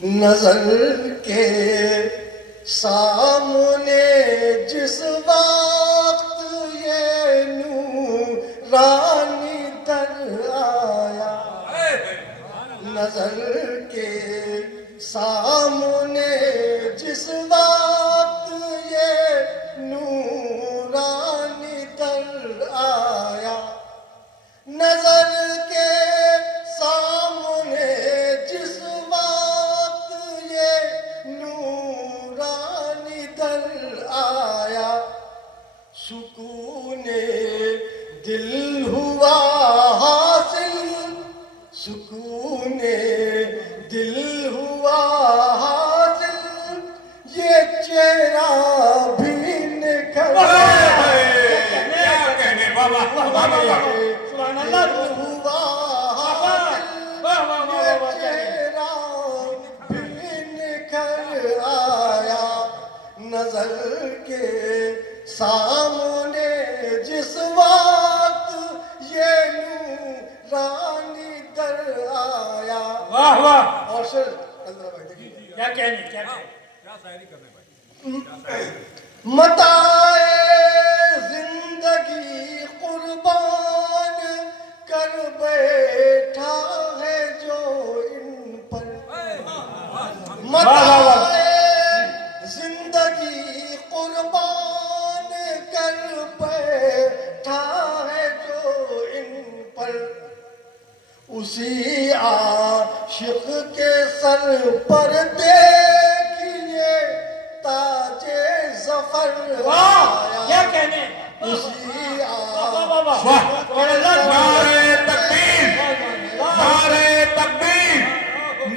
نظر کے سامنے جس وقت یہ نورانی در آیا، نظر کے سامنے جس وقت یہ نورانی در آیا، نظر کے سامنے جس وقت یہ نورانی در آیا، سکون دل ہوا حاصل، سکون دل ہوا حاصل، یہ چہرہ بھی نکھر آیا، کیا کہنے بابا ہوا حاصل، یہ چہرہ بھی نکھر آیا، نظر کے سامنے جس وقت یہ نورانی در آیا۔ واہ واہ، اور شر اللہ بھائی دیکھیے، کیا کہنے کیا متاع زندگی قربان کر بیٹھا ہے جو ان پر، متاع زندگی قربان کر بیٹھا ہے جو ان پر، اسی عاشق کے سر پر دیکھیے تاج ظفر آیا، کیا کہنے، اسی واہ، نعرہ تکبیر، نعرہ تکبیر،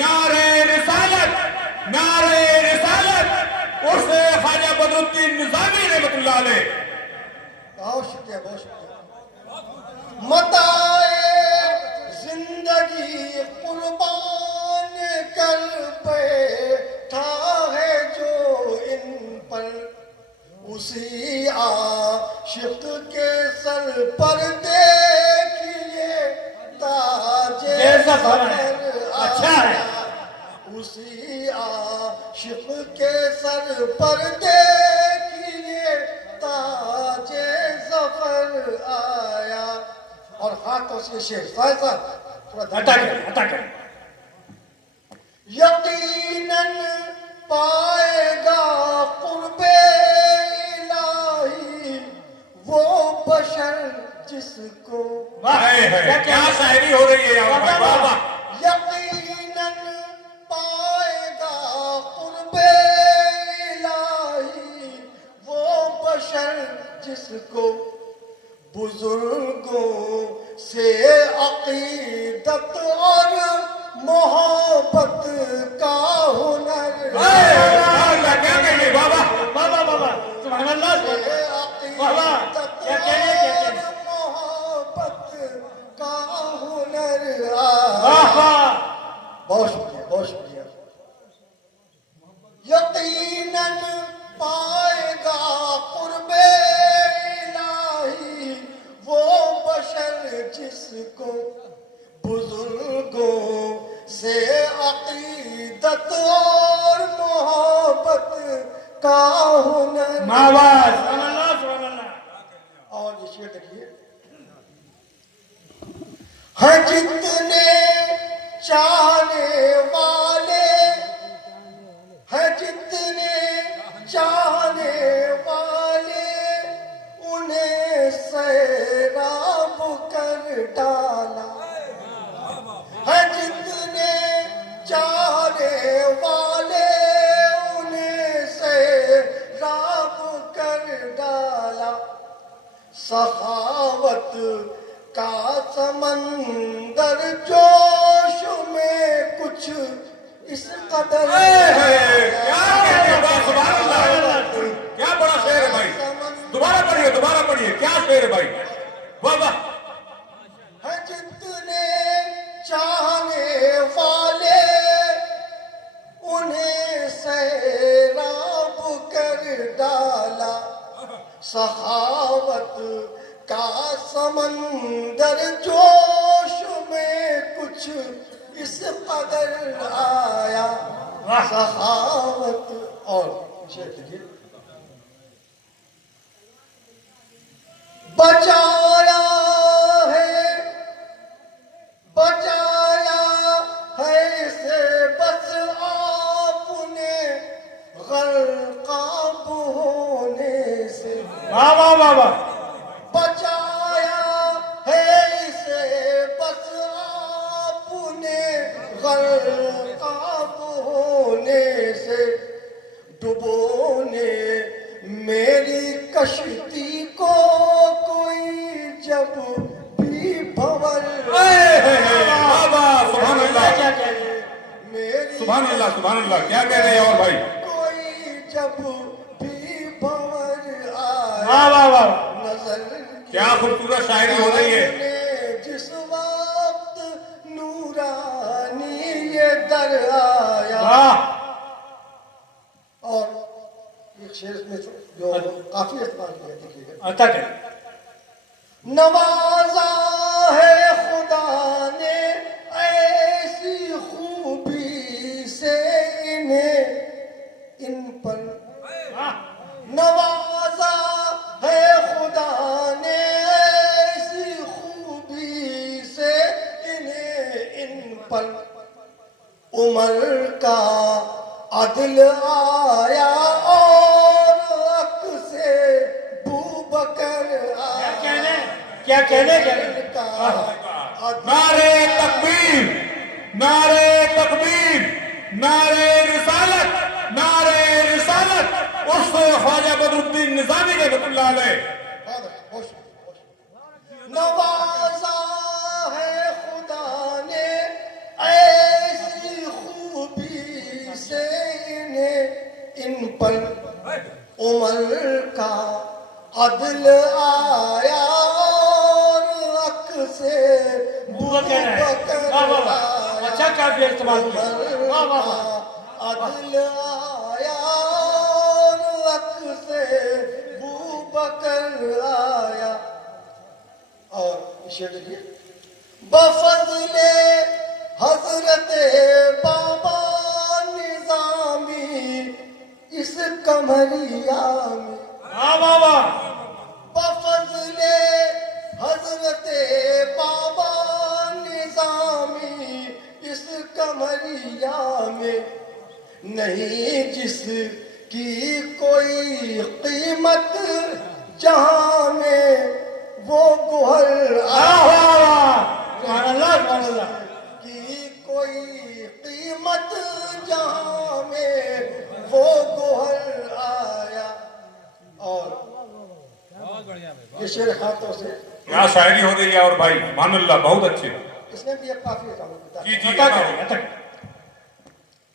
نعرہ رسالت، نعرہ رسالت، اس خواجہ بدر الدین نظامی رحمۃ اللہ علیہ۔ بہت شکریہ، بہت شکریہ۔ متاع زندگی قربان کر بیٹھا ہے جو ان پر، اسی عاشق کے سر پر دیکھیے تاج ظفر اچھا ہے، آیا، اسی عاشق کے سر پر دیکھیے تاج ظفر آیا۔ اور ہاتھوں سے شعر سائے صاحب تھوڑا عطا کر یقیناً پائے گا قرب الہی وہ بشر جس کو، کیا شاعری ہو رہی ہے یہاں پر، واہ واہ، یقیناً پائے گا قرب الہی وہ بشر جس کو، بزرگوں سے عقیدت اور محبت کا ہنر، کیا کہنے بابا، سے عقیدت اور محبت کا ہنر آیا۔ بہت شکریہ، بہت شکریہ۔ یقیناً پائے گا قرب الہی وہ بشر جس کو، بزرگوں سے عقیدت اور محبت کا ہنر۔ ماواز، اور یہ شعر دیکھیے، ہیں جتنے چاہنے والے، ہیں جتنے چاہنے والے، انہیں سیراب کر ڈالا، ہیں جتنے چاہنے والے، انہیں سیراب کر ڈالا، سخاوت کا سمندر جوش میں کچھ اس قدر، کیا کہنے بابا، سبحان اللہ، کیا بڑا شعر ہے بھائی، دوبارہ پڑھیے، کیا شعر ہے بھائی، واہ واہ، ہیں جتنے چاہنے والے، انہیں سیراب کر ڈالا، سخاوت کا سمندر جوش میں کچھ اس قدر آیا، सखावत और शेर लीजिए बचाया है से बस आपने गरकाब होने से वाह वाह वाह वाह बचाया है इसे बस आपने गरकाब होने से डुबोने मेरी कश्ती को कोई जब भी भंवर सुभान अल्लाह मेरी सुभान अल्लाह सुभान अल्लाह क्या कह रहे हैं और भाई कोई जब भी भंवर आए वाह वाह वाह नजर क्या खूबसूरत शायरी हो रही है जिस वक्त नूरानी ये दर आया वाह और एक शेर में जो काफी इस्तेमाल किया देखिएगा आता है नवाजा है खुदा ने ऐसी खूबी से इन्हें इन पर नवाजा है खुदा ने ऐसी खूबी से इन्हें इन पर उमर का अदल आया और अक से बूबकर आया क्या कहने का नारे तकबीर नारे तकबीर नारे रिसालत उस ख्वाजा बदरुद्दीन निजामी रहमतुल्लाह अलैह नवाजा है खुदा ने ऐसी खूबी से इन्हें इन पर उमर का अदल आया और अक से बूबकर आया। वाह वाह वाह अच्छा काफी इस्तेमाल किया वाह वाह वाह अदल आया और अक से बूबकर आया और शेर देखिए बफज़ले हजरत बाबा निजामी इस कमरिया में वाह वाह वाह बफज़ले हजरत बाबा निजामी इस कमरिया में नहीं जिसकी कोई कीमत जहां में वो गुहर की कोई कीमत जहां में वो गुहर आया और ये शेर खातों से क्या शायरी हो रही है और भाई सुभान अल्लाह बहुत अच्छे इसमें भी एक काफी काम होता है जी जी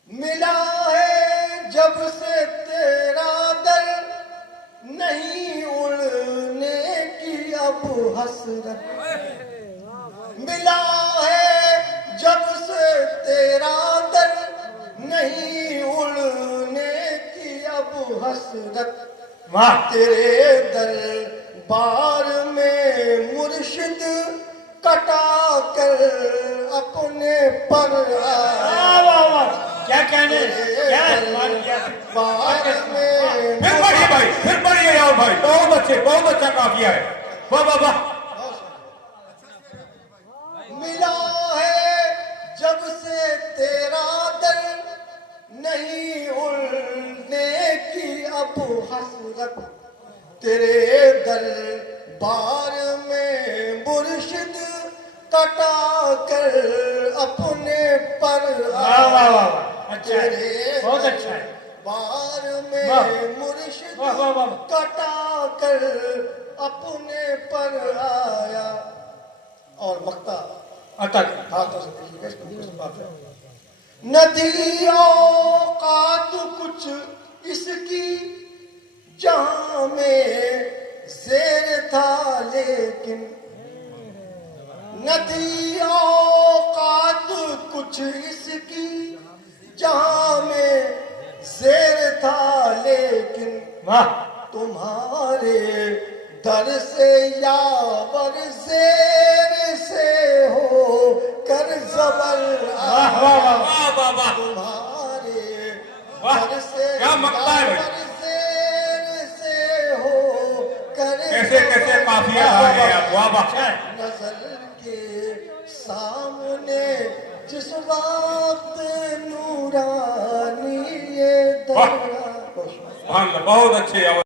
मिला है जब से तेरा दर नहीं उड़ने की अब हसरत मिला है जब से तेरा दर नहीं उड़ने की अब हसरत वाह तेरे दरबार में मुर्शिद कटा कर अपने पर वाह वाह वाह क्या कहने क्या इस्तेमाल किया बार में फिर पढ़िए भाई फिर पढ़िए और भाई बहुत अच्छे बहुत अच्छा काफिया है वाह वाह वाह मिला है जब से तेरा दर नहीं उड़ने की अब हसरत तेरे दरबार में मुर्शिद कटा कर अपने पर वाह वाह वाह अच्छा है तेरे बहुत अच्छा है बार वाह। में मुर्शिद वाह, वाह, वाह। कटा कर अपने पर आया और मक्ता आता हाथों से देखिएगा इसको कुछ बात है नदियों का तो कुछ इसकी जहां में शेर था लेकिन नदियों का तो कुछ इसकी जहां में शेर था लेकिन वाह तुम्हारे दर से यावर शेर से हो कर जबर वाह वाह वाह वाह वाह वाह तुम्हारे वाह क्या मक्ता है भाई कैसे कैसे काफिया आ गए आप वाह वाह नजर के सामने जिस वक्त नूरानी ये दरिया बहुत अच्छे